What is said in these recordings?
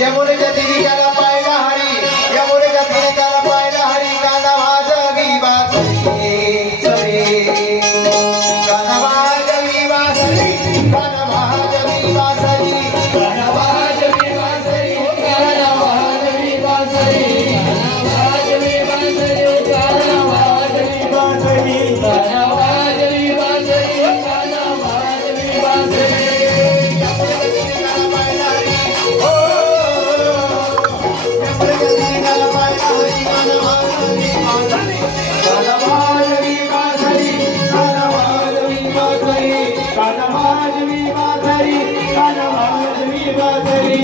यमुनेच्या तिरी त्याला पाहिला हरी, यमुनेच्या तिरी त्याला पाहिला हरी. काना वाजवी बासरी सरी, काना वाजवी बासरी, काना वाजवी बासरी, काना वाजवी बासरी, काना वाजवी बासरी, काना वाजवी बासरी, काना वाजवी बासरी, काना वाजवी बासरी, काना वाजवी बासरी.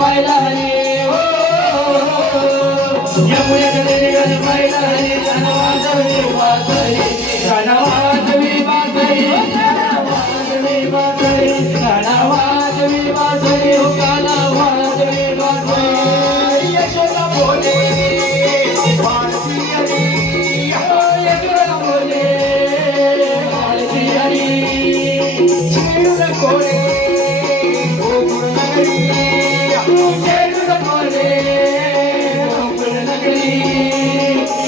पाहिला हरी यमुनेच्या तिरी पाहिला हरी. काना वाजवी बासरी, काना वाजवी बासरी, काना वाजवी बासरी, काना वाजवी बासरी, काना वाजवी बासरी. यशोदा बोले वारसी हरी, यशोदा बोले वारसी हरी. शेरुला कोळे गोकुळ नगरी, शेरुला कोळे गोकुळ नगरी.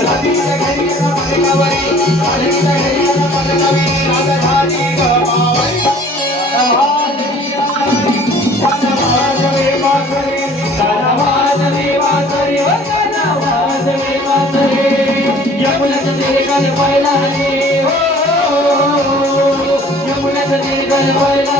रवीला घरी रमणगावरी, रवीला घरी रमणगावी, राधाधारी गवावरी. काना वाजवी बासरी, काना वाजवी बासरी, काना वाजवी बासरी. यमुनेच्या तिरी पाहिला हरी, यमुनेच्या तिरी पाहिला